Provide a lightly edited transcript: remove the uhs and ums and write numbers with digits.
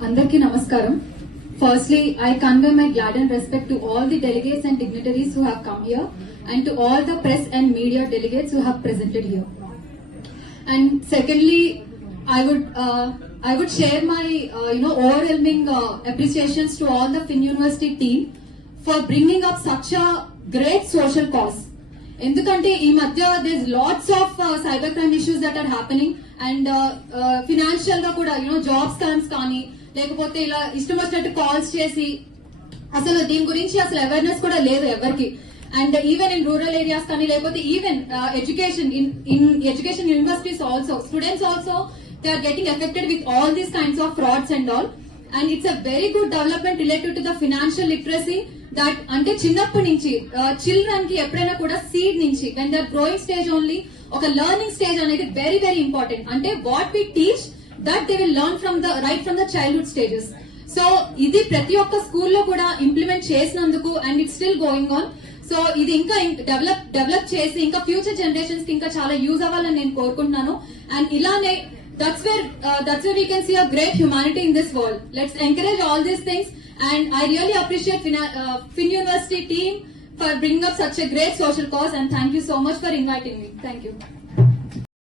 Andarki Namaskaram. Firstly, I convey my glad and respect to all the delegates and dignitaries who have come here and to all the press and media delegates who have presented here. And secondly, I would share my overwhelming appreciations to all the Finn University team for bringing up such a great social cause. ఎందుకంటే ఈ మధ్య there lots of cyber crime issues that are happening and financial గా కూడా job scams కానీ లేకపోతే ఇలా ఇష్టం వచ్చినట్టు కాల్స్ చేసి అసలు దీని గురించి అసలు అవేర్నెస్ కూడా లేదు ఎవరికి. And even in rural areas కానీ లేకపోతే even education in education universities also students also they are getting affected with all these kinds of frauds and all. And it's a very good development related to the financial literacy that అంటే చిన్నప్పటి నుంచి children కి ఎప్పుడైనా కూడా seed నుంచి when they're growing stage only ఒక learning stage అనేది very very important. అంటే what we teach that they will learn from the childhood stages. So ఇది ప్రతి ఒక్క స్కూల్లో కూడా ఇంప్లిమెంట్ చేసినందుకు and it's still going on. So ఇది ఇంకా డెవలప్ చేసి ఇంకా ఫ్యూచర్ జనరేషన్స్ కి ఇంకా చాలా యూజ్ అవ్వాలని నేను కోరుకుంటున్నాను. అండ్ ఇలానే that's where we can see a great humanity in this world. Let's encourage all these things, and I really appreciate Finn University team for bringing up such a great social cause, and thank you so much for inviting me. Thank you.